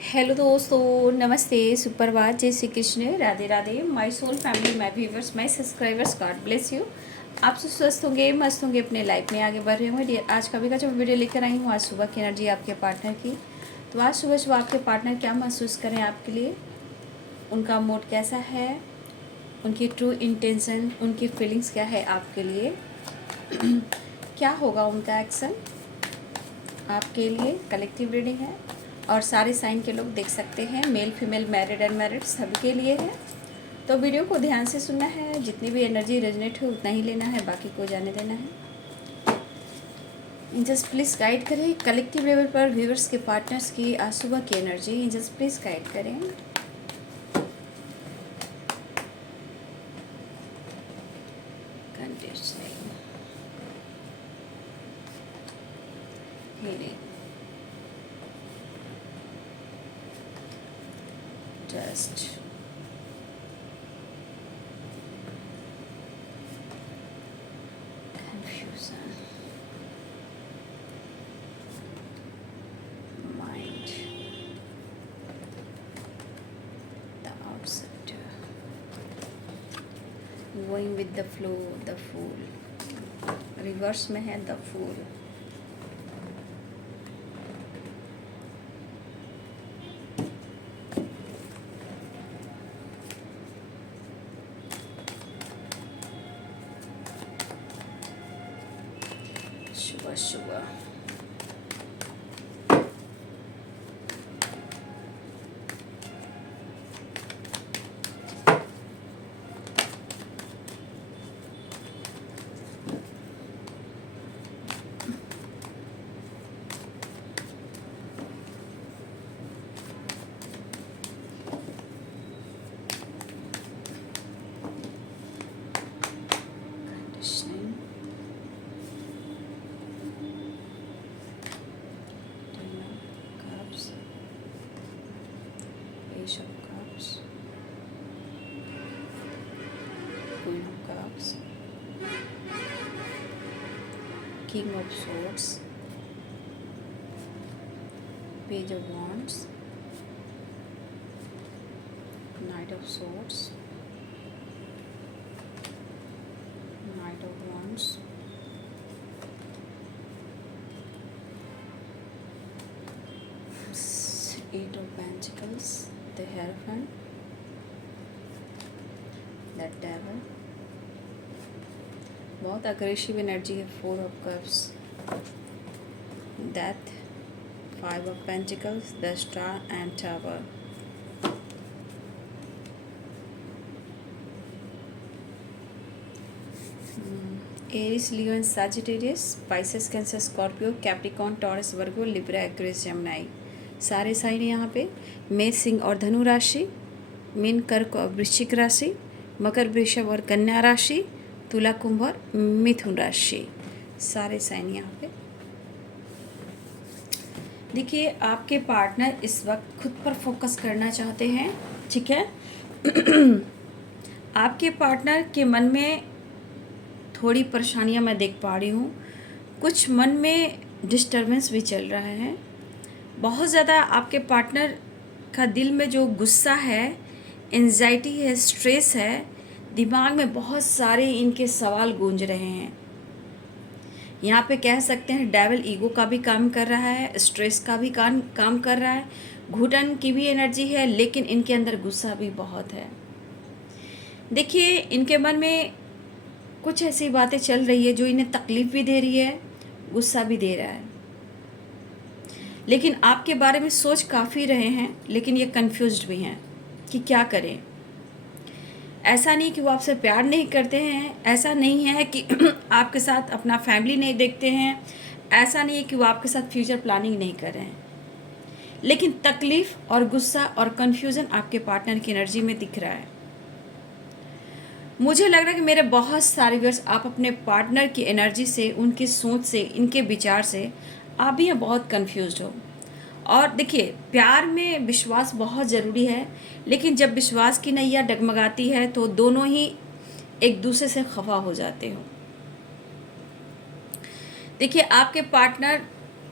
Hello दोस्तों, नमस्ते, सुप्रभात, जय Shri Krishna, Radhe Radhe. My soul family, my viewers, my subscribers, God bless you. आप सब स्वस्थ होंगे, मस्त होंगे, अपने लाइफ में आगे बढ़ रहे होंगे। आज का भी का जो वीडियो लेकर आई हूँ, आज सुबह की एनर्जी आपके पार्टनर की। तो आज सुबह सुबह आपके पार्टनर क्या महसूस करें आपके लिए, उनका मूड कैसा है, उनकी ट्रू इंटेंशन, उनकी फीलिंग्स क्या है आपके लिए, क्या होगा उनका एक्शन आपके लिए। कलेक्टिव रीडिंग है और सारे साइन के लोग देख सकते हैं, मेल फीमेल मैरिड अनमैरिड सभी के लिए है। तो वीडियो को ध्यान से सुनना है, जितनी भी एनर्जी रेजोनेट हो उतना ही लेना है, बाकी को जाने देना है। जस्ट प्लीज़ गाइड करें कलेक्टिव लेवल पर व्यूवर्स के पार्टनर्स की आज सुबह की एनर्जी। जस्ट प्लीज़ गाइड करें। Conditioning, healing, trust, confusion, mind, the outsider, going with the flow, the fool, reverse में है द फूल, शुभ शुभ, conditioning, Ten of Cups, Ace of Cups, Queen of Cups, King of Swords, Page of Wands, Knight of Swords, Knight of Wands, Eight of Pentacles, the Hierophant, the Devil, बहुत aggressive energy है। Four of cups, death, five of pentacles, the star and tower. Aries, Leo and Sagittarius, Pisces, Cancer, Scorpio, Capricorn, Taurus, Virgo, Libra, Aquarius, Gemini, सारे sign यहाँ पे। मेष, सिंह और धनु राशि, mean, कर्क और वृश्चिक राशि, मकर, वृषभ और कन्या राशि, तुला, कुंभ और मिथुन राशि, सारे साइन यहाँ पे। देखिए, आपके पार्टनर इस वक्त खुद पर फोकस करना चाहते हैं, ठीक है। आपके पार्टनर के मन में थोड़ी परेशानियां मैं देख पा रही हूँ, कुछ मन में डिस्टर्बेंस भी चल रहा है। बहुत ज़्यादा आपके पार्टनर का दिल में जो गुस्सा है, एंजाइटी है, स्ट्रेस है, दिमाग में बहुत सारे इनके सवाल गूंज रहे हैं। यहाँ पे कह सकते हैं डेविल ईगो का भी काम कर रहा है, स्ट्रेस का भी काम कर रहा है, घुटन की भी एनर्जी है, लेकिन इनके अंदर गुस्सा भी बहुत है। देखिए, इनके मन में कुछ ऐसी बातें चल रही है जो इन्हें तकलीफ़ भी दे रही है, गुस्सा भी दे रहा है। लेकिन आपके बारे में सोच काफ़ी रहे हैं, लेकिन ये कंफ्यूज्ड भी हैं कि क्या करें। ऐसा नहीं कि वो आपसे प्यार नहीं करते हैं, ऐसा नहीं है कि आपके साथ अपना फैमिली नहीं देखते हैं, ऐसा नहीं है कि वो आपके साथ फ्यूचर प्लानिंग नहीं कर रहे हैं, लेकिन तकलीफ़ और गुस्सा और कन्फ्यूज़न आपके पार्टनर की एनर्जी में दिख रहा है। मुझे लग रहा है कि मेरे बहुत सारे व्यूअर्स, आप अपने पार्टनर की एनर्जी से, उनकी सोच से, इनके विचार से आप भी यहाँ बहुत कंफ्यूज्ड हो। और देखिए, प्यार में विश्वास बहुत ज़रूरी है, लेकिन जब विश्वास की नैया डगमगाती है तो दोनों ही एक दूसरे से खफा हो जाते हो। देखिए, आपके पार्टनर,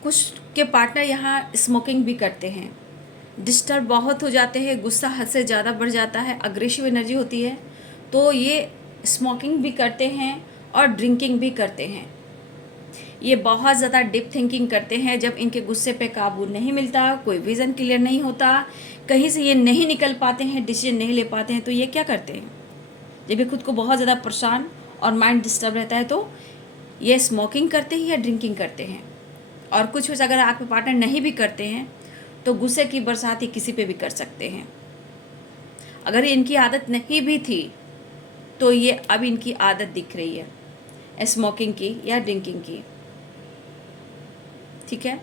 कुछ के पार्टनर यहाँ स्मोकिंग भी करते हैं, डिस्टर्ब बहुत हो जाते हैं, गुस्सा हद से ज़्यादा बढ़ जाता है, अग्रेसिव एनर्जी होती है, तो ये स्मोकिंग भी करते हैं और ड्रिंकिंग भी करते हैं। ये बहुत ज़्यादा डीप थिंकिंग करते हैं। जब इनके गुस्से पे काबू नहीं मिलता, कोई विज़न क्लियर नहीं होता, कहीं से ये नहीं निकल पाते हैं, डिसीजन नहीं ले पाते हैं, तो ये क्या करते हैं, जब ये खुद को बहुत ज़्यादा परेशान और माइंड डिस्टर्ब रहता है तो ये स्मोकिंग करते हैं या ड्रिंकिंग करते हैं। और कुछ वजह अगर आपके पार्टनर नहीं भी करते हैं तो गुस्से की बरसात ही किसी पे भी कर सकते हैं। अगर इनकी आदत नहीं भी थी तो ये अब इनकी आदत दिख रही है स्मोकिंग की या ड्रिंकिंग की। ठीक है,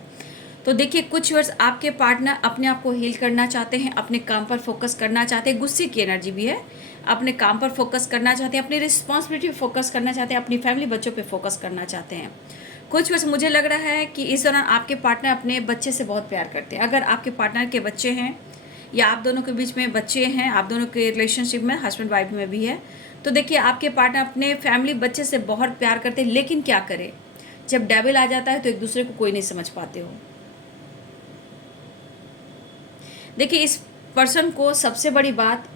तो देखिए कुछ वर्ष आपके पार्टनर अपने आप को हील करना चाहते हैं, अपने काम पर फोकस करना चाहते हैं, गुस्से की एनर्जी भी है, अपने काम पर फोकस करना चाहते हैं, अपनी रिस्पॉन्सिबिलिटी पर फोकस करना चाहते हैं, अपनी फैमिली बच्चों पे फोकस करना चाहते हैं। कुछ वर्ष मुझे लग रहा है कि इस दौरान आपके पार्टनर अपने बच्चे से बहुत प्यार करते हैं। अगर आपके पार्टनर के बच्चे हैं या आप दोनों के बीच में बच्चे हैं, आप दोनों के रिलेशनशिप में हस्बैंड वाइफ में भी है, तो देखिए आपके पार्टनर अपने फैमिली बच्चे से बहुत प्यार करते हैं। लेकिन क्या करें, जब डेविल आ जाता है तो एक दूसरे को कोई नहीं समझ पाते हो। देखिए इस पर्सन को सबसे बड़ी बात,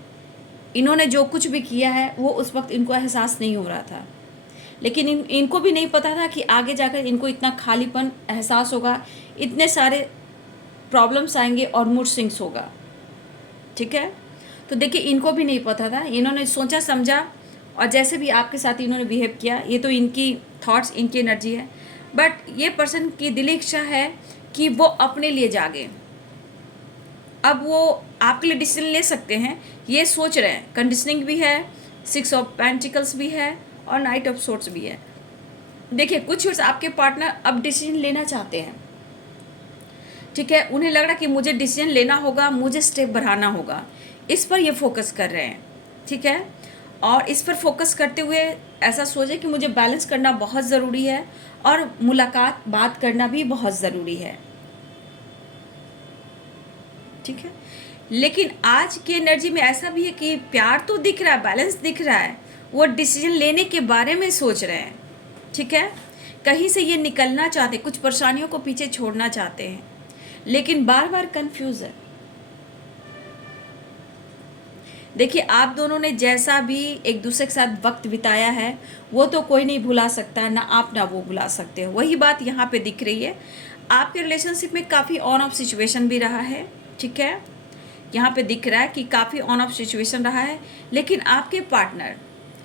इन्होंने जो कुछ भी किया है वो उस वक्त इनको एहसास नहीं हो रहा था, लेकिन इनको भी नहीं पता था कि आगे जाकर इनको इतना खालीपन एहसास होगा, इतने सारे प्रॉब्लम्स आएंगे और मूड स्विंग्स होगा। ठीक है, तो देखिए इनको भी नहीं पता था, इन्होंने सोचा समझा और जैसे भी आपके साथ इन्होंने बिहेव किया, ये तो इनकी थॉट्स, इनकी एनर्जी है। बट ये पर्सन की दिली इच्छा है कि वो अपने लिए जागे। अब वो आपके लिए डिसीजन ले सकते हैं, ये सोच रहे हैं। कंडीशनिंग भी है, 6 ऑफ पेंटिकल्स भी है और नाइट ऑफ सोर्ट्स भी है। देखिए कुछ वर्ष आपके पार्टनर अब डिसीजन लेना चाहते हैं। ठीक है, उन्हें लग रहा कि मुझे डिसीजन लेना होगा, मुझे स्टेप बढ़ाना होगा, इस पर ये फोकस कर रहे हैं। ठीक है, और इस पर फोकस करते हुए ऐसा सोचे कि मुझे बैलेंस करना बहुत ज़रूरी है और मुलाकात बात करना भी बहुत ज़रूरी है। ठीक है, लेकिन आज की एनर्जी में ऐसा भी है कि प्यार तो दिख रहा है, बैलेंस दिख रहा है, वो डिसीजन लेने के बारे में सोच रहे हैं। ठीक है, कहीं से ये निकलना चाहते, कुछ परेशानियों को पीछे छोड़ना चाहते हैं, लेकिन बार बार कंफ्यूज है। देखिए आप दोनों ने जैसा भी एक दूसरे के साथ वक्त बिताया है वो तो कोई नहीं भुला सकता, ना आप ना वो भुला सकते हो। वही बात यहाँ पे दिख रही है। आपके रिलेशनशिप में काफ़ी ऑन ऑफ सिचुएशन भी रहा है। ठीक है, यहाँ पे दिख रहा है कि काफ़ी ऑन ऑफ सिचुएशन रहा है, लेकिन आपके पार्टनर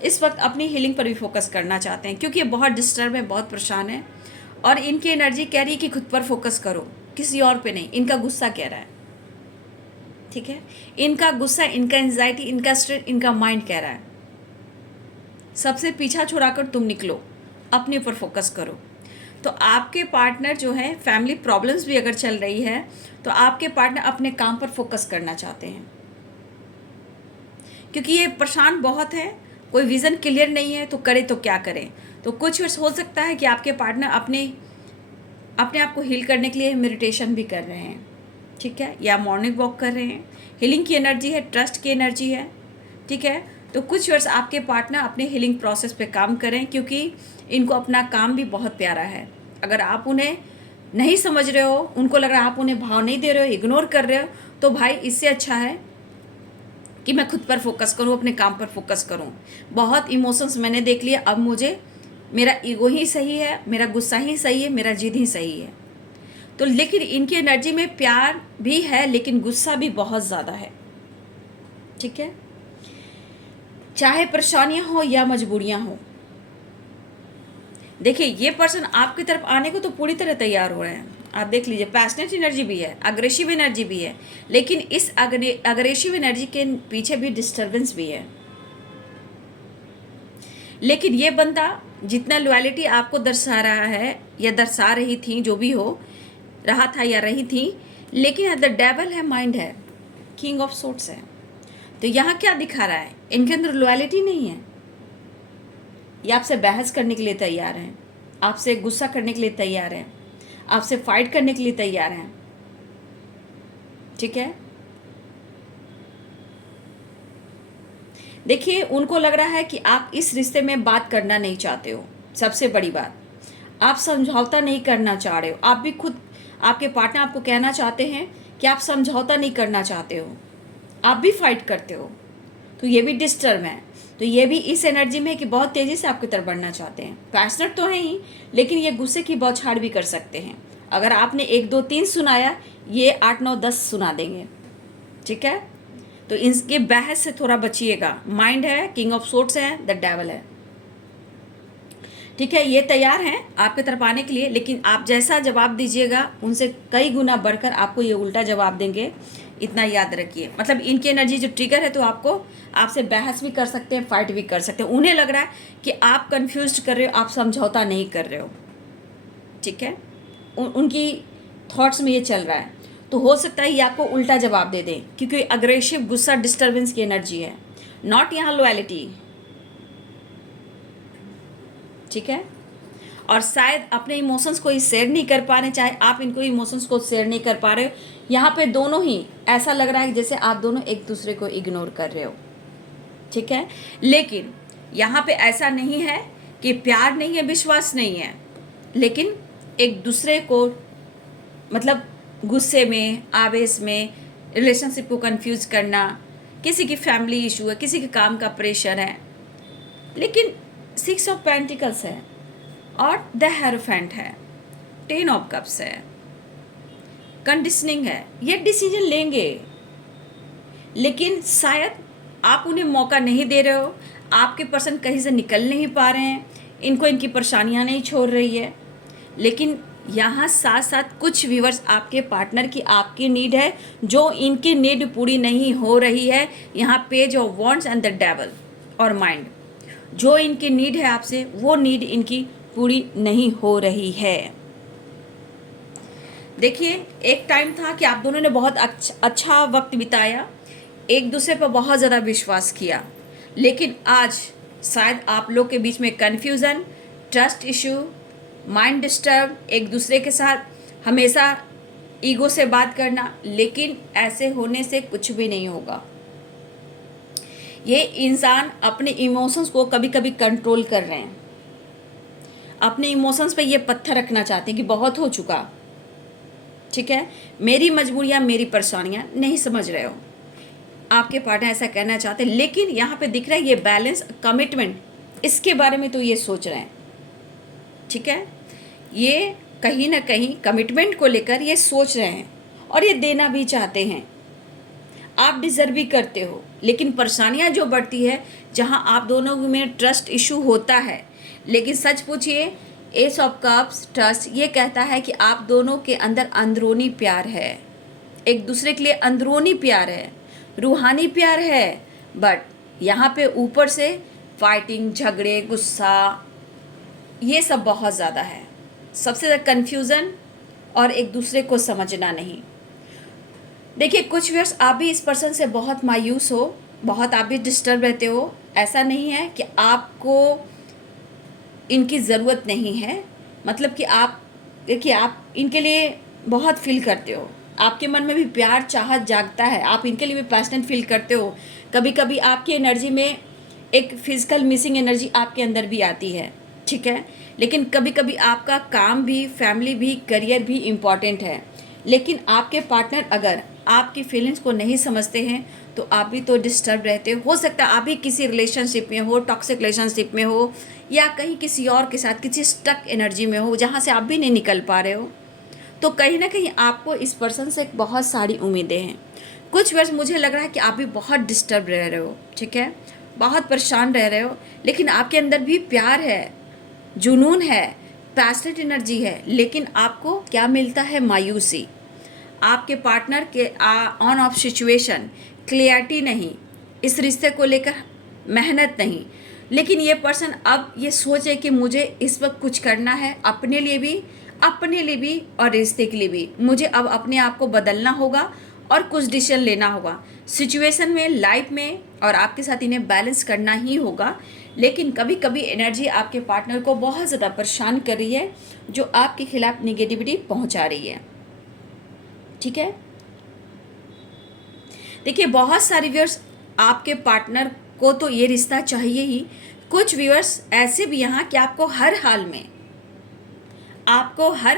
इस वक्त अपनी हीलिंग पर भी फोकस करना चाहते हैं, क्योंकि ये बहुत डिस्टर्ब है, बहुत परेशान है और इनकी एनर्जी कह रही है कि खुद पर फोकस करो, किसी और पे नहीं। इनका गुस्सा कह रहा है। ठीक है, इनका गुस्सा, इनका एंजाइटी, इनका स्ट्रेस, इनका माइंड कह रहा है सबसे पीछा छुड़ाकर तुम निकलो, अपने ऊपर फोकस करो। तो आपके पार्टनर जो है, फैमिली प्रॉब्लम्स भी अगर चल रही है तो आपके पार्टनर अपने काम पर फोकस करना चाहते हैं, क्योंकि ये परेशान बहुत है, कोई विज़न क्लियर नहीं है, तो करे तो क्या करें। तो कुछ हो सकता है कि आपके पार्टनर अपने आप को हील करने के लिए मेडिटेशन भी कर रहे हैं। ठीक है, या मॉर्निंग वॉक कर रहे हैं। हीलिंग की एनर्जी है, ट्रस्ट की एनर्जी है। ठीक है, तो कुछ वर्ष आपके पार्टनर अपने हीलिंग प्रोसेस पे काम करें, क्योंकि इनको अपना काम भी बहुत प्यारा है। अगर आप उन्हें नहीं समझ रहे हो, उनको लग रहा है आप उन्हें भाव नहीं दे रहे हो, इग्नोर कर रहे हो, तो भाई इससे अच्छा है कि मैं खुद पर फोकस करूं, अपने काम पर फोकस करूं। बहुत इमोशंस मैंने देख लिया, अब मुझे मेरा ईगो ही सही है, मेरा गुस्सा ही सही है, मेरा जिद ही सही है। तो लेकिन इनकी एनर्जी में प्यार भी है, लेकिन गुस्सा भी बहुत ज़्यादा है। ठीक है, चाहे परेशानियां हो या मजबूरियां हो। देखिए ये पर्सन आपकी तरफ आने को तो पूरी तरह तैयार हो रहे हैं। आप देख लीजिए, पैशनेट एनर्जी भी है, अग्रेसिव एनर्जी भी है, लेकिन इस अग्रेसिव एनर्जी के पीछे भी डिस्टर्बेंस भी है। लेकिन ये बंदा जितना लॉयल्टी आपको दर्शा रहा है या दर्शा रही थी, जो भी हो रहा था या रही थी, लेकिन द डेवल है, माइंड है, किंग ऑफ सोर्ट्स है। तो यहाँ क्या दिखा रहा है, इनके अंदर लॉयल्टी नहीं है। ये आपसे बहस करने के लिए तैयार हैं, आपसे गुस्सा करने के लिए तैयार हैं, आपसे फाइट करने के लिए तैयार हैं। ठीक है, देखिए उनको लग रहा है कि आप इस रिश्ते में बात करना नहीं चाहते हो। सबसे बड़ी बात, आप समझौता नहीं करना चाह रहे हो। आप भी खुद आपके पार्टनर आपको कहना चाहते हैं कि आप समझौता नहीं करना चाहते हो, आप भी फाइट करते हो, तो ये भी डिस्टर्ब है। तो ये भी इस एनर्जी में है कि बहुत तेज़ी से आपकी तरफ बढ़ना चाहते हैं। पैशनेट तो है ही, लेकिन ये गुस्से की बौछार भी कर सकते हैं। अगर आपने 1 2 3 सुनाया, ये 8 9 10 सुना देंगे, ठीक है। तो इनके बहस से थोड़ा बचिएगा। माइंड है, किंग ऑफ सोर्ड्स है, द डेविल है, ठीक है। ये तैयार हैं आपके तरफ आने के लिए, लेकिन आप जैसा जवाब दीजिएगा उनसे कई गुना बढ़कर आपको ये उल्टा जवाब देंगे, इतना याद रखिए। मतलब इनकी एनर्जी जो ट्रिगर है, तो आपसे बहस भी कर सकते हैं, फाइट भी कर सकते हैं। उन्हें लग रहा है कि आप कंफ्यूज कर रहे हो, आप समझौता नहीं कर रहे हो, ठीक है। उनकी थॉट्स में ये चल रहा है। तो हो सकता है ये आपको उल्टा जवाब दे दें, क्योंकि अग्रेसिव, गुस्सा, डिस्टर्बेंस की एनर्जी है, नॉट यहाँ लॉयल्टी, ठीक है। और शायद अपने इमोशंस को ही शेयर नहीं कर पा रहे, चाहे आप इनको इमोशंस को शेयर नहीं कर पा रहे हो। यहाँ पे दोनों ही ऐसा लग रहा है जैसे आप दोनों एक दूसरे को इग्नोर कर रहे हो, ठीक है। लेकिन यहाँ पे ऐसा नहीं है कि प्यार नहीं है, विश्वास नहीं है, लेकिन एक दूसरे को मतलब गुस्से में, आवेश में रिलेशनशिप को कंफ्यूज करना, किसी की फैमिली इशू है, किसी के काम का प्रेशर है, लेकिन 6 ऑफ पेंटिकल्स है और द हेरोफेंट है, 10 ऑफ कप्स है, कंडीशनिंग है। ये डिसीजन लेंगे, लेकिन शायद आप उन्हें मौका नहीं दे रहे हो, आपके पर्सन कहीं से निकल नहीं पा रहे हैं, इनको इनकी परेशानियां नहीं छोड़ रही है। लेकिन यहाँ साथ साथ कुछ व्यूअर्स आपके पार्टनर की आपकी नीड है, जो इनकी नीड पूरी नहीं हो रही है। यहाँ page of wands and the devil और माइंड, जो इनकी नीड है आपसे, वो नीड इनकी पूरी नहीं हो रही है। देखिए, एक टाइम था कि आप दोनों ने बहुत अच्छा वक्त बिताया, एक दूसरे पर बहुत ज़्यादा विश्वास किया, लेकिन आज शायद आप लोग के बीच में confusion, trust issue, mind disturb, एक दूसरे के साथ हमेशा ईगो से बात करना, लेकिन ऐसे होने से कुछ भी नहीं होगा। ये इंसान अपने इमोशंस को कभी कभी कंट्रोल कर रहे हैं, अपने इमोशंस पे ये पत्थर रखना चाहते हैं कि बहुत हो चुका, ठीक है, मेरी मजबूरियाँ, मेरी परेशानियाँ नहीं समझ रहे हो। आपके पार्टनर ऐसा करना चाहते हैं, लेकिन यहाँ पे दिख रहा है ये बैलेंस, कमिटमेंट, इसके बारे में तो ये सोच रहे हैं, ठीक है। ये कहीं ना कहीं कमिटमेंट को लेकर ये सोच रहे हैं और ये देना भी चाहते हैं। आप डिज़र्व भी करते हो, लेकिन परेशानियाँ जो बढ़ती है, जहाँ आप दोनों में ट्रस्ट इशू होता है। लेकिन सच पूछिए, एस ऑफ कप्स, ट्रस्ट, ये कहता है कि आप दोनों के अंदर अंदरूनी प्यार है, एक दूसरे के लिए अंदरूनी प्यार है, रूहानी प्यार है। बट यहाँ पे ऊपर से फाइटिंग, झगड़े, गुस्सा, ये सब बहुत ज़्यादा है। सबसे ज़्यादा कन्फ्यूज़न और एक दूसरे को समझना नहीं। देखिए, कुछ व्यूअर्स आप भी इस पर्सन से बहुत मायूस हो, बहुत आप भी डिस्टर्ब रहते हो। ऐसा नहीं है कि आपको इनकी ज़रूरत नहीं है, मतलब कि आप देखिए, आप इनके लिए बहुत फील करते हो, आपके मन में भी प्यार, चाहत जागता है, आप इनके लिए भी पैशनेट फील करते हो। कभी कभी आपकी एनर्जी में एक फिजिकल मिसिंग एनर्जी आपके अंदर भी आती है, ठीक है। लेकिन कभी कभी आपका काम भी, फैमिली भी, करियर भी इम्पॉर्टेंट है। लेकिन आपके पार्टनर अगर आपकी फीलिंग्स को नहीं समझते हैं, तो आप भी तो डिस्टर्ब रहते हो सकता है आप भी किसी रिलेशनशिप में हो, टॉक्सिक रिलेशनशिप में हो, या कहीं किसी और के साथ किसी स्टक एनर्जी में हो, जहाँ से आप भी नहीं निकल पा रहे हो। तो कहीं ना कहीं आपको इस पर्सन से बहुत सारी उम्मीदें हैं। कुछ वर्ष मुझे लग रहा है कि आप भी बहुत डिस्टर्ब रह रहे हो, ठीक है, बहुत परेशान रह रहे हो। लेकिन आपके अंदर भी प्यार है, जुनून है, पैशनेट एनर्जी है, लेकिन आपको क्या मिलता है? मायूसी। आपके पार्टनर के ऑन ऑफ सिचुएशन, क्लियरिटी नहीं, इस रिश्ते को लेकर मेहनत नहीं। लेकिन ये पर्सन अब ये सोचे कि मुझे इस वक्त कुछ करना है, अपने लिए भी और रिश्ते के लिए भी। मुझे अब अपने आप को बदलना होगा और कुछ डिसीजन लेना होगा सिचुएशन में, लाइफ में, और आपके साथ इन्हें बैलेंस करना ही होगा। लेकिन कभी कभी एनर्जी आपके पार्टनर को बहुत ज़्यादा परेशान कर रही है, जो आपके खिलाफ निगेटिविटी पहुंचा रही है, ठीक है। देखिए, बहुत सारे व्यूअर्स आपके पार्टनर को तो ये रिश्ता चाहिए ही। कुछ व्यूअर्स ऐसे भी यहाँ कि आपको हर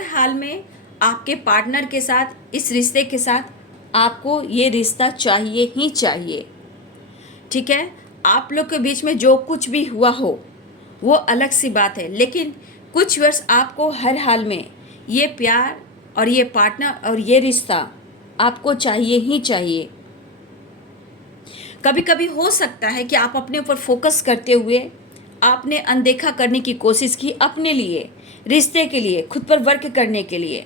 हाल में आपके पार्टनर के साथ, इस रिश्ते के साथ आपको ये रिश्ता चाहिए ही चाहिए। ठीक है, आप लोग के बीच में जो कुछ भी हुआ हो वो अलग सी बात है, लेकिन कुछ वर्ष आपको हर हाल में ये प्यार और ये पार्टनर और ये रिश्ता आपको चाहिए ही चाहिए। कभी कभी हो सकता है कि आप अपने ऊपर फोकस करते हुए आपने अनदेखा करने की कोशिश की अपने लिए, रिश्ते के लिए, खुद पर वर्क करने के लिए,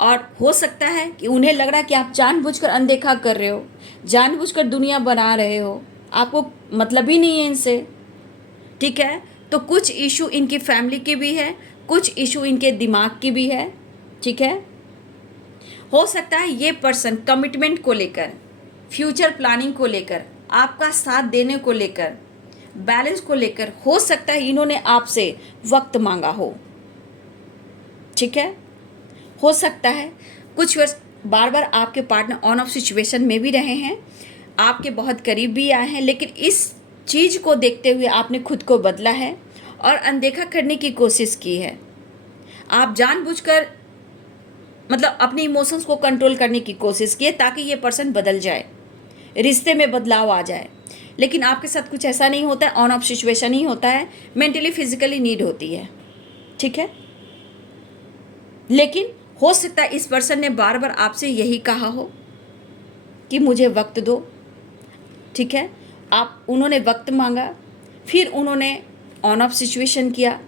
और हो सकता है कि उन्हें लग रहा है कि आप जानबूझकर अनदेखा कर रहे हो, जानबूझकर दुनिया बना रहे हो, आपको मतलब ही नहीं है इनसे। ठीक है, तो कुछ इशू इनकी फैमिली की भी है, कुछ इशू इनके दिमाग की भी है। ठीक है, हो सकता है ये पर्सन कमिटमेंट को लेकर, फ्यूचर प्लानिंग को लेकर, आपका साथ देने को लेकर, बैलेंस को लेकर, हो सकता है इन्होंने आपसे वक्त मांगा हो। ठीक है, हो सकता है कुछ वर्ष बार बार आपके पार्टनर ऑन ऑफ सिचुएशन में भी रहे हैं, आपके बहुत करीब भी आए हैं, लेकिन इस चीज़ को देखते हुए आपने खुद को बदला है और अनदेखा करने की कोशिश की है। आप जानबूझकर मतलब अपने इमोशंस को कंट्रोल करने की कोशिश की है ताकि ये पर्सन बदल जाए, रिश्ते में बदलाव आ जाए, लेकिन आपके साथ कुछ ऐसा नहीं होता है, ऑन ऑफ सिचुएशन ही होता है, मेंटली फिजिकली नीड होती है। ठीक है, लेकिन हो सकता है इस पर्सन ने बार बार आपसे यही कहा हो कि मुझे वक्त दो। ठीक है, उन्होंने वक्त मांगा, फिर उन्होंने ऑन ऑफ सिचुएशन किया,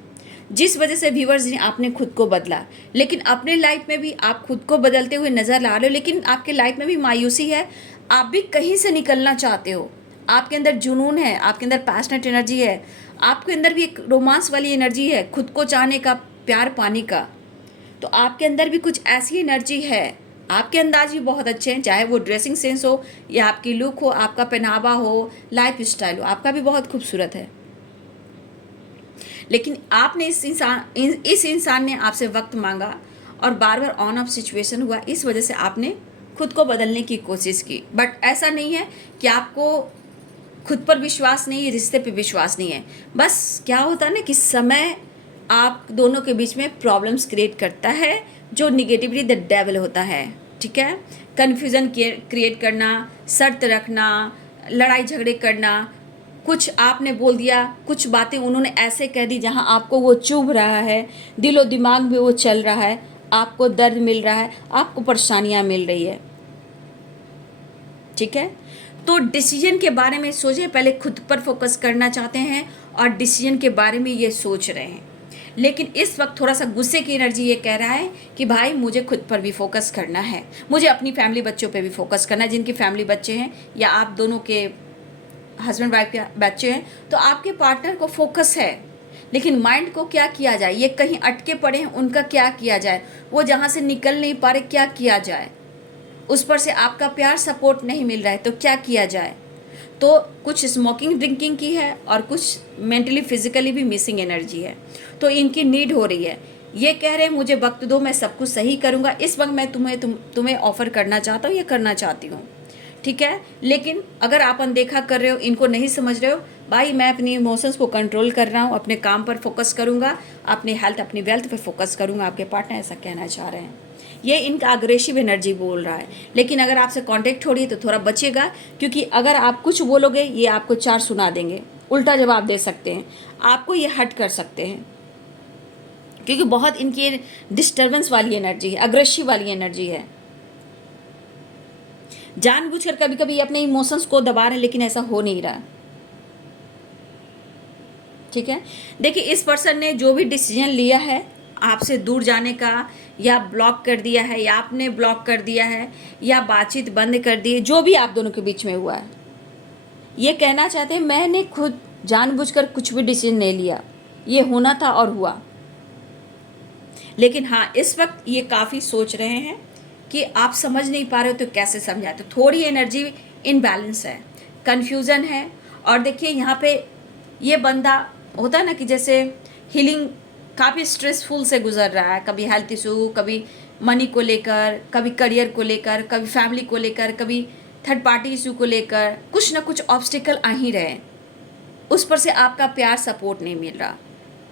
जिस वजह से व्यूअर्स ने आपने खुद को बदला। लेकिन अपने लाइफ में भी आप खुद को बदलते हुए नज़र आ रहे हो, लेकिन आपके लाइफ में भी मायूसी है, आप भी कहीं से निकलना चाहते हो, आपके अंदर जुनून है, आपके अंदर पैशनेट एनर्जी है, आपके अंदर भी एक रोमांस वाली एनर्जी है, खुद को चाहने का, प्यार पाने का। तो आपके अंदर भी कुछ ऐसी एनर्जी है, आपके अंदाज भी बहुत अच्छे हैं, चाहे वो ड्रेसिंग सेंस हो या आपकी लुक हो, आपका पहनावा हो, लाइफ स्टाइल हो, आपका भी बहुत खूबसूरत है। लेकिन आपने इस इंसान ने आपसे वक्त मांगा और बार बार ऑन ऑफ सिचुएशन हुआ, इस वजह से आपने खुद को बदलने की कोशिश की। बट ऐसा नहीं है कि आपको खुद पर विश्वास नहीं है, रिश्ते पे विश्वास नहीं है। बस क्या होता है ना कि समय आप दोनों के बीच में प्रॉब्लम्स क्रिएट करता है, जो निगेटिवली द डेविल होता है। ठीक है, कन्फ्यूज़न क्रिएट करना, शर्त रखना, लड़ाई झगड़े करना, कुछ आपने बोल दिया, कुछ बातें उन्होंने ऐसे कह दी जहां आपको वो चुभ रहा है, दिलो दिमाग में वो चल रहा है, आपको दर्द मिल रहा है, आपको परेशानियां मिल रही है। ठीक है, तो डिसीजन के बारे में सोचें, पहले खुद पर फोकस करना चाहते हैं और डिसीजन के बारे में ये सोच रहे हैं, लेकिन इस वक्त थोड़ा सा गुस्से की एनर्जी ये कह रहा है कि भाई मुझे खुद पर भी फोकस करना है, मुझे अपनी फैमिली बच्चों पे भी फोकस करना है, जिनकी फैमिली बच्चे हैं या आप दोनों के हस्बैंड वाइफ के बच्चे हैं, तो आपके पार्टनर को फोकस है, लेकिन माइंड को क्या किया जाए, ये कहीं अटके पड़े हैं, उनका क्या किया जाए, वो जहाँ से निकल नहीं पा रहे, क्या किया जाए, उस पर से आपका प्यार सपोर्ट नहीं मिल रहा है, तो क्या किया जाए। तो कुछ स्मोकिंग ड्रिंकिंग की है और कुछ मेंटली फिजिकली भी मिसिंग एनर्जी है, तो इनकी नीड हो रही है। ये कह रहे हैं मुझे वक्त दो, मैं सब कुछ सही करूँगा, इस वक्त मैं तुम्हें ऑफ़र करना चाहता हूँ या करना चाहती हूँ। ठीक है, लेकिन अगर आप अनदेखा कर रहे हो, इनको नहीं समझ रहे हो, भाई मैं अपनी इमोशंस को कंट्रोल कर रहा हूँ, अपने काम पर फोकस करूँगा, अपनी हेल्थ, अपनी वेल्थ पे फोकस करूँगा, आपके पार्टनर ऐसा कहना चाह रहे हैं। ये इनका अग्रेसिव एनर्जी बोल रहा है, लेकिन अगर आपसे कांटेक्ट हो रही है तो थोड़ा बचिएगा, क्योंकि अगर आप कुछ बोलोगे ये आपको चार सुना देंगे, उल्टा जवाब दे सकते हैं, आपको ये हर्ट कर सकते हैं, क्योंकि बहुत इनकी डिस्टर्बेंस वाली एनर्जी है, अग्रेसिव वाली एनर्जी है। जानबूझकर कभी कभी अपने इमोशंस को दबा रहे हैं, लेकिन ऐसा हो नहीं रहा। ठीक है, देखिए इस पर्सन ने जो भी डिसीजन लिया है आपसे दूर जाने का, या ब्लॉक कर दिया है, या आपने ब्लॉक कर दिया है, या बातचीत बंद कर दी है, जो भी आप दोनों के बीच में हुआ है, ये कहना चाहते हैं मैंने खुद जानबूझकर कुछ भी डिसीजन नहीं लिया, ये होना था और हुआ। लेकिन हाँ, इस वक्त ये काफ़ी सोच रहे हैं कि आप समझ नहीं पा रहे हो तो कैसे समझाए, तो थोड़ी एनर्जी इनबैलेंस है, कन्फ्यूज़न है। और देखिए यहाँ पे ये बंदा होता है ना कि जैसे हीलिंग काफ़ी स्ट्रेसफुल से गुजर रहा है, कभी हेल्थ इशू, कभी मनी को लेकर, कभी करियर को लेकर, कभी फैमिली को लेकर, कभी थर्ड पार्टी इशू को लेकर, कुछ ना कुछ ऑब्स्टिकल आ ही रहे, उस पर से आपका प्यार सपोर्ट नहीं मिल रहा।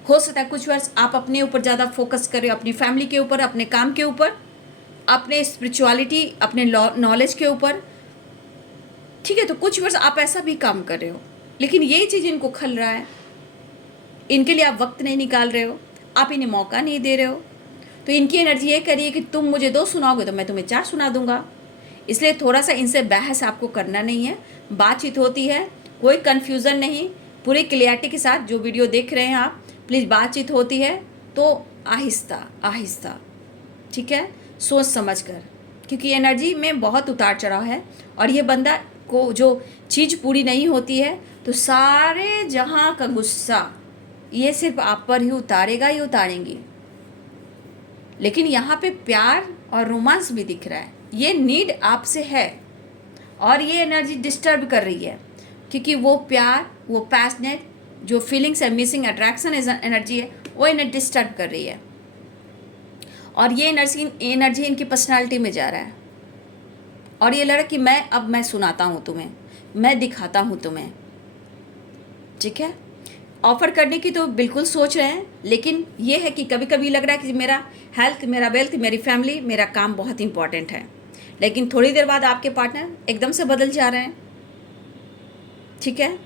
हो सकता है कुछ वर्ष आप अपने ऊपर ज़्यादा फोकस कर रहे हो, अपनी फैमिली के ऊपर, अपने काम के ऊपर, अपने स्पिरिचुअलिटी, अपने नॉलेज के ऊपर, ठीक है। तो कुछ वर्ष आप ऐसा भी काम कर रहे हो, लेकिन ये चीज़ इनको खल रहा है, इनके लिए आप वक्त नहीं निकाल रहे हो, आप इन्हें मौका नहीं दे रहे हो। तो इनकी एनर्जी ये करिए कि तुम मुझे 2 सुनाओगे तो मैं तुम्हें 4 सुना दूंगा। इसलिए थोड़ा सा इनसे बहस आपको करना नहीं है, बातचीत होती है, कोई कन्फ्यूज़न नहीं, पूरी क्लियरिटी के साथ जो वीडियो देख रहे हैं आप, प्लीज़ बातचीत होती है तो आहिस्ता आहिस्ता, ठीक है, सोच समझ कर, क्योंकि एनर्जी में बहुत उतार चढ़ाव है। और ये बंदा को जो चीज़ पूरी नहीं होती है तो सारे जहाँ का गुस्सा ये सिर्फ आप पर ही उतारेगा, ही उतारेंगी। लेकिन यहाँ पे प्यार और रोमांस भी दिख रहा है, ये नीड आपसे है और ये एनर्जी डिस्टर्ब कर रही है, क्योंकि वो प्यार, वो पैशनेट जो फीलिंग्स है, मिसिंग अट्रैक्शन एनर्जी है, वो इन्हें डिस्टर्ब कर रही है। और ये एनर्जी इनकी पर्सनालिटी में जा रहा है और ये लग रहा है कि मैं सुनाता हूँ तुम्हें, मैं दिखाता हूँ तुम्हें, ठीक है। ऑफ़र करने की तो बिल्कुल सोच रहे हैं, लेकिन ये है कि कभी कभी लग रहा है कि मेरा हेल्थ, मेरा वेल्थ, मेरी फैमिली, मेरा काम बहुत इंपॉर्टेंट है। लेकिन थोड़ी देर बाद आपके पार्टनर एकदम से बदल जा रहे हैं, ठीक है।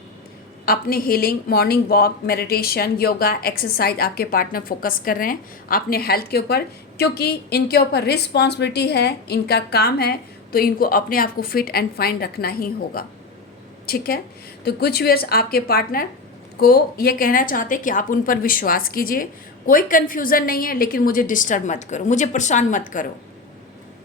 अपनी healing, morning walk, meditation, yoga, exercise आपके पार्टनर फोकस कर रहे हैं अपने हेल्थ के ऊपर, क्योंकि इनके ऊपर रिस्पॉन्सिबिलिटी है, इनका काम है, तो इनको अपने आप को फिट एंड फाइन रखना ही होगा, ठीक है। तो कुछ व्यूअर्स आपके पार्टनर को ये कहना चाहते कि आप उन पर विश्वास कीजिए, कोई कन्फ्यूज़न नहीं है, लेकिन मुझे डिस्टर्ब मत करो, मुझे परेशान मत करो,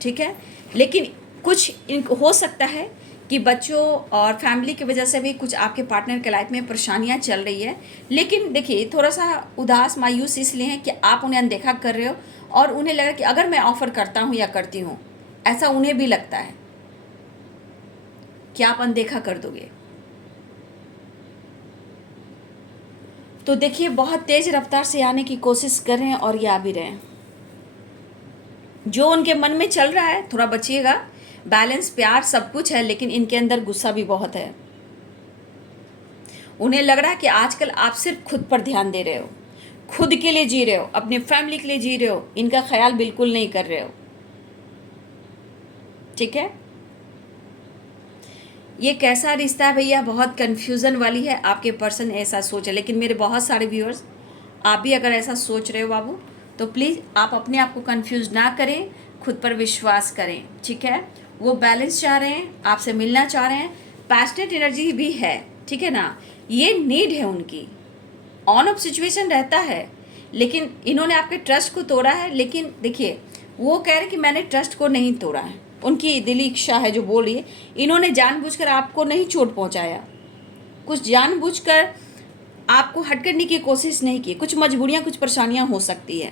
ठीक है। लेकिन कुछ हो सकता है कि बच्चों और फैमिली की वजह से भी कुछ आपके पार्टनर के लाइफ में परेशानियां चल रही है। लेकिन देखिए थोड़ा सा उदास, मायूस इसलिए है कि आप उन्हें अनदेखा कर रहे हो और उन्हें लगा कि अगर मैं ऑफ़र करता हूँ या करती हूँ, ऐसा उन्हें भी लगता है कि आप अनदेखा कर दोगे। तो देखिए बहुत तेज़ रफ्तार से आने की कोशिश कर रहे हैं और ये आ भी रहे हैं। जो उनके मन में चल रहा है थोड़ा बचिएगा, बैलेंस, प्यार सब कुछ है, लेकिन इनके अंदर गुस्सा भी बहुत है। उन्हें लग रहा है कि आजकल आप सिर्फ खुद पर ध्यान दे रहे हो, खुद के लिए जी रहे हो, अपनी फैमिली के लिए जी रहे हो, इनका ख्याल बिल्कुल नहीं कर रहे हो, ठीक है। ये कैसा रिश्ता है भैया, बहुत कन्फ्यूज़न वाली है। आपके पर्सन ऐसा सोचे, लेकिन मेरे बहुत सारे व्यूअर्स, आप भी अगर ऐसा सोच रहे हो बाबू, तो प्लीज़ आप अपने आप को कन्फ्यूज़ ना करें, खुद पर विश्वास करें, ठीक है। वो बैलेंस चाह रहे हैं, आपसे मिलना चाह रहे हैं, पैशनेट एनर्जी भी है, ठीक है ना। ये नीड है उनकी, ऑन ऑफ सिचुएशन रहता है, लेकिन इन्होंने आपके ट्रस्ट को तोड़ा है। लेकिन देखिए वो कह रहे कि मैंने ट्रस्ट को नहीं तोड़ा है, उनकी दिली इच्छा है जो बोल रही है। इन्होंने जानबूझकर आपको नहीं चोट पहुंचाया, कुछ जानबूझकर आपको हट करने की कोशिश नहीं की, कुछ मजबूरियां, कुछ परेशानियां हो सकती है।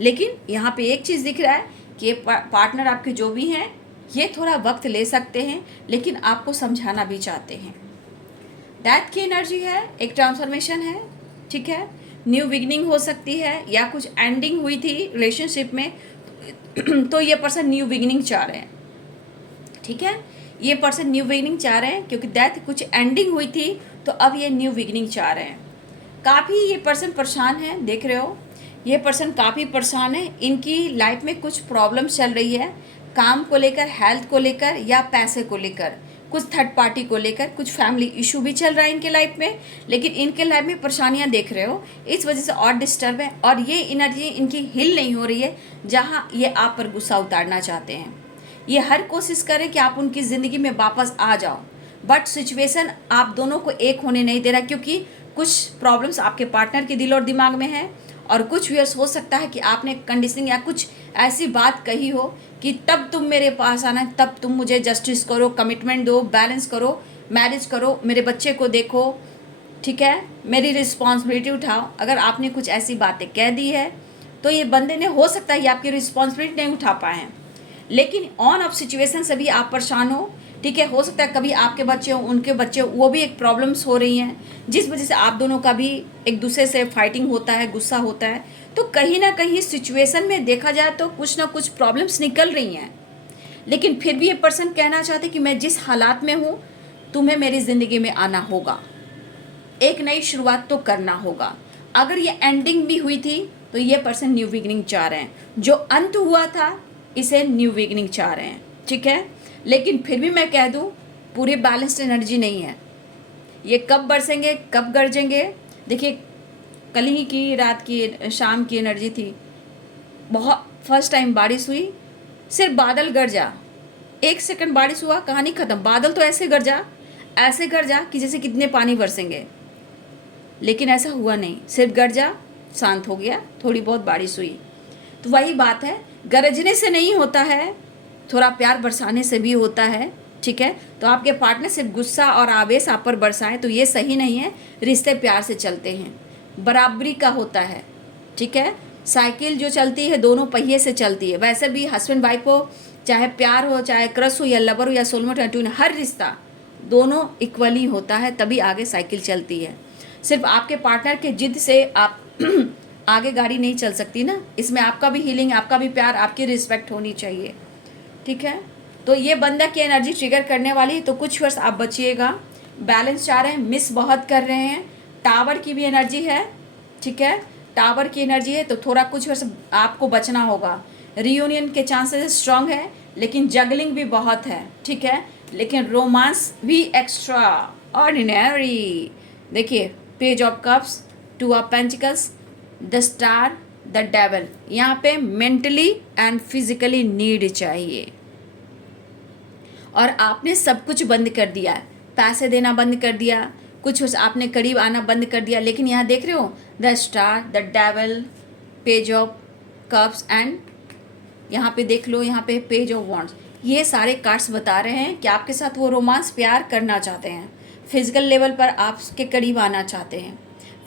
लेकिन यहाँ पे एक चीज़ दिख रहा है कि पार्टनर आपके जो भी हैं ये थोड़ा वक्त ले सकते हैं, लेकिन आपको समझाना भी चाहते हैं। डेथ की एनर्जी है, एक ट्रांसफॉर्मेशन है, ठीक है। न्यू बिगिनिंग हो सकती है, या कुछ एंडिंग हुई थी रिलेशनशिप में तो ये पर्सन न्यू बिगिनिंग चाह रहे हैं, ठीक है। ये पर्सन न्यू बिगिनिंग चाह रहे हैं, क्योंकि डेथ कुछ एंडिंग हुई थी तो अब ये न्यू बिगिनिंग चाह रहे हैं। काफ़ी ये पर्सन परेशान है, देख रहे हो, ये पर्सन काफ़ी परेशान है। इनकी लाइफ में कुछ प्रॉब्लम चल रही है, काम को लेकर, हेल्थ को लेकर, या पैसे को लेकर, कुछ थर्ड पार्टी को लेकर, कुछ फैमिली इशू भी चल रहा है इनके लाइफ में। लेकिन इनके लाइफ में परेशानियां देख रहे हो, इस वजह से और डिस्टर्ब है, और ये एनर्जी इनकी हिल नहीं हो रही है जहां ये आप पर गुस्सा उतारना चाहते हैं। ये हर कोशिश करें कि आप उनकी ज़िंदगी में वापस आ जाओ, बट सिचुएशन आप दोनों को एक होने नहीं दे रहा, क्योंकि कुछ प्रॉब्लम्स आपके पार्टनर के दिल और दिमाग में है, और कुछ व्यूअर्स हो सकता है कि आपने कंडीशनिंग या कुछ ऐसी बात कही हो कि तब तुम मेरे पास आना, तब तुम मुझे जस्टिस करो, कमिटमेंट दो, बैलेंस करो, मैरिज करो, मेरे बच्चे को देखो, ठीक है, मेरी रिस्पॉन्सिबिलिटी उठाओ। अगर आपने कुछ ऐसी बातें कह दी है तो ये बंदे ने, हो सकता है ये आपकी रिस्पॉन्सिबिलिटी नहीं उठा पाए हैं, लेकिन ऑन ऑफ सिचुएशन से भी आप परेशान हो, ठीक है। हो सकता है कभी आपके बच्चे हो, उनके बच्चे हो, वो भी एक प्रॉब्लम्स हो रही हैं, जिस वजह से आप दोनों का भी एक दूसरे से फाइटिंग होता है, गुस्सा होता है। तो कहीं ना कहीं सिचुएशन में देखा जाए तो कुछ ना कुछ प्रॉब्लम्स निकल रही हैं, लेकिन फिर भी ये पर्सन कहना चाहते कि मैं जिस हालात में हूँ तुम्हें मेरी ज़िंदगी में आना होगा, एक नई शुरुआत तो करना होगा। अगर ये एंडिंग भी हुई थी तो ये पर्सन न्यू बिगिनिंग चाह रहे हैं, जो अंत हुआ था इसे न्यू बिगिनिंग चाह रहे हैं, ठीक है। लेकिन फिर भी मैं कह दूं, पूरी बैलेंस्ड एनर्जी नहीं है। ये कब बरसेंगे, कब गरजेंगे, देखिए कल ही की रात की शाम की एनर्जी थी, बहुत फर्स्ट टाइम बारिश हुई, सिर्फ बादल गरजा, 1 सेकंड बारिश हुआ, कहानी खत्म। बादल तो ऐसे गरजा कि जैसे कितने पानी बरसेंगे, लेकिन ऐसा हुआ नहीं, सिर्फ गरजा, शांत हो गया, थोड़ी बहुत बारिश हुई। तो वही बात है, गरजने से नहीं होता है, थोड़ा प्यार बरसाने से भी होता है, ठीक है। तो आपके पार्टनर सिर्फ गुस्सा और आवेश आप पर बरसाएं तो ये सही नहीं है। रिश्ते प्यार से चलते हैं, बराबरी का होता है, ठीक है। साइकिल जो चलती है दोनों पहिए से चलती है, वैसे भी हस्बैंड वाइफ हो, चाहे प्यार हो, चाहे क्रश हो, या लवर हो, या सोलमेट या ट्यून, हर रिश्ता दोनों इक्वली होता है, तभी आगे साइकिल चलती है। सिर्फ आपके पार्टनर के जिद से आप आगे गाड़ी नहीं चल सकती ना, इसमें आपका भी हीलिंग, आपका भी प्यार, आपकी रिस्पेक्ट होनी चाहिए, ठीक है। तो ये बंदा की एनर्जी ट्रिगर करने वाली है, तो कुछ वर्ष आप बचिएगा। बैलेंस चाह रहे हैं, मिस बहुत कर रहे हैं, टावर की भी एनर्जी है, ठीक है, टावर की एनर्जी है, तो थोड़ा कुछ वर्ष आपको बचना होगा। रियूनियन के चांसेस स्ट्रांग है, लेकिन जगलिंग भी बहुत है, ठीक है, लेकिन रोमांस भी एक्स्ट्रा ऑर्डिनरी। देखिए page of cups, 2 of pentacles, the star, the devil, यहाँ पे मेंटली एंड फिजिकली नीड चाहिए, और आपने सब कुछ बंद कर दिया है, पैसे देना बंद कर दिया, कुछ आपने करीब आना बंद कर दिया। लेकिन यहाँ देख रहे हो, the star, the devil, page of cups, and यहाँ पे देख लो, यहाँ पे पेज ऑफ वॉन्ड्स, ये सारे कार्ड्स बता रहे हैं कि आपके साथ वो रोमांस प्यार करना चाहते हैं, फिजिकल लेवल पर आपके करीब आना चाहते हैं,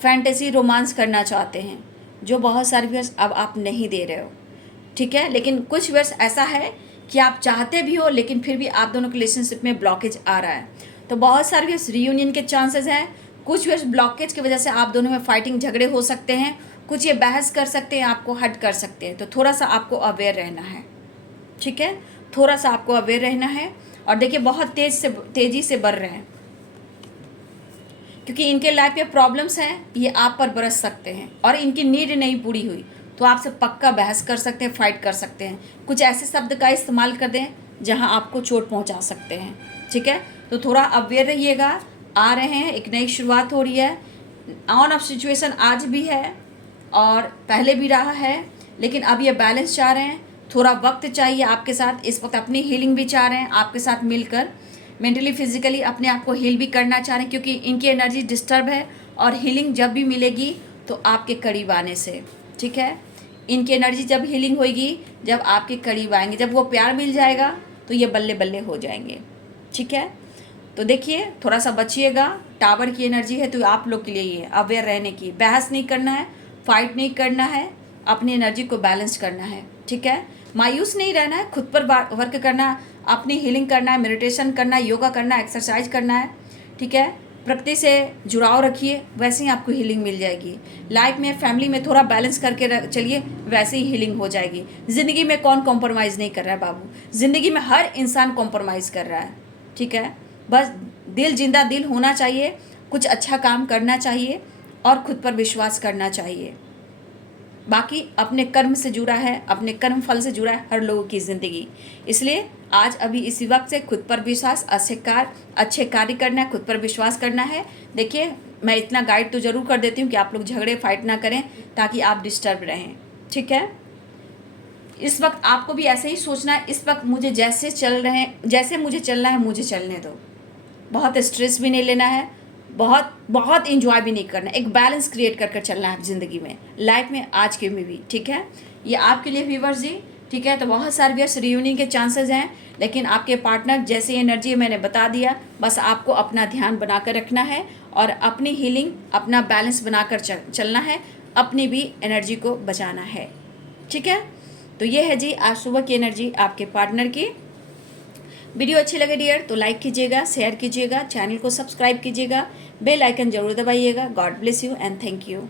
फैंटेसी रोमांस करना चाहते हैं, जो बहुत सारे व्यूअर्स अब आप नहीं दे रहे हो, ठीक है। लेकिन कुछ व्यूअर्स ऐसा है कि आप चाहते भी हो, लेकिन फिर भी आप दोनों के रिलेशनशिप में ब्लॉकेज आ रहा है, तो बहुत सारे व्यूअर्स रीयूनियन के चांसेस हैं। कुछ व्यूअर्स ब्लॉकेज की वजह से आप दोनों में फाइटिंग, झगड़े हो सकते हैं, कुछ ये बहस कर सकते हैं, आपको हट कर सकते हैं, तो थोड़ा सा आपको अवेयर रहना है, ठीक है, थोड़ा सा आपको अवेयर रहना है। और देखिए बहुत तेज़ी से बढ़ रहे हैं, क्योंकि इनके लाइफ में प्रॉब्लम्स हैं, ये आप पर बरस सकते हैं, और इनकी नीड नहीं पूरी हुई तो आपसे पक्का बहस कर सकते हैं, फाइट कर सकते हैं, कुछ ऐसे शब्द का इस्तेमाल कर दें जहां आपको चोट पहुंचा सकते हैं, ठीक है। तो थोड़ा अवेयर रहिएगा, आ रहे हैं, एक नई शुरुआत हो रही है, ऑन ऑफ सिचुएशन आज भी है और पहले भी रहा है, लेकिन अब ये बैलेंस चाह रहे हैं, थोड़ा वक्त चाहिए आपके साथ, इस वक्त अपनी हीलिंग भी चाह रहे हैं आपके साथ मिलकर, मेंटली फिजिकली अपने आप को हील भी करना चाह रहे हैं, क्योंकि इनकी एनर्जी डिस्टर्ब है, और हीलिंग जब भी मिलेगी तो आपके करीब आने से, ठीक है। इनकी एनर्जी जब हीलिंग होगी, जब आपके करीब आएंगे, जब वो प्यार मिल जाएगा तो ये बल्ले बल्ले हो जाएंगे, ठीक है। तो देखिए थोड़ा सा बचिएगा, टावर की एनर्जी है, तो आप लोग के लिए ये अवेयर रहने की, बहस नहीं करना है, फाइट नहीं करना है, अपनी एनर्जी को बैलेंस करना है, ठीक है। मायूस नहीं रहना है, खुद पर वर्क करना, अपनी हीलिंग करना है, मेडिटेशन करना है, योगा करना है, एक्सरसाइज करना है, ठीक है। प्रकृति से जुड़ाव रखिए, वैसे ही आपको हीलिंग मिल जाएगी। लाइफ में, फैमिली में थोड़ा बैलेंस करके चलिए, वैसे ही हीलिंग हो जाएगी। ज़िंदगी में कौन कॉम्प्रोमाइज़ नहीं कर रहा है बाबू, ज़िंदगी में हर इंसान कॉम्प्रोमाइज़ कर रहा है, ठीक है। बस दिल जिंदा दिल होना चाहिए, कुछ अच्छा काम करना चाहिए, और खुद पर विश्वास करना चाहिए। बाकी अपने कर्म से जुड़ा है, अपने कर्म फल से जुड़ा है हर लोगों की ज़िंदगी, इसलिए आज अभी इसी वक्त से खुद पर विश्वास, अच्छे कार्य करना है, खुद पर विश्वास करना है। देखिए मैं इतना गाइड तो ज़रूर कर देती हूँ कि आप लोग झगड़े फाइट ना करें, ताकि आप डिस्टर्ब रहें, ठीक है। इस वक्त आपको भी ऐसे ही सोचना है, इस वक्त मुझे जैसे मुझे चलना है मुझे चलने दो, बहुत स्ट्रेस भी नहीं लेना है, बहुत इंजॉय भी नहीं करना, एक बैलेंस क्रिएट कर चलना है ज़िंदगी में, लाइफ में, आज के में भी, ठीक है। ये आपके लिए व्यूअर्स जी, ठीक है। तो बहुत सारे व्यूअर्स रियूनियन के चांसेस हैं, लेकिन आपके पार्टनर जैसी एनर्जी मैंने बता दिया, बस आपको अपना ध्यान बनाकर रखना है, और अपनी हीलिंग, अपना बैलेंस बनाकर चलना है, अपनी भी एनर्जी को बचाना है, ठीक है। तो ये है जी आज सुबह की एनर्जी आपके पार्टनर की। वीडियो अच्छी लगे डियर तो लाइक कीजिएगा, शेयर कीजिएगा, चैनल को सब्सक्राइब कीजिएगा, बेल आइकन जरूर दबाइएगा। God bless you and thank you.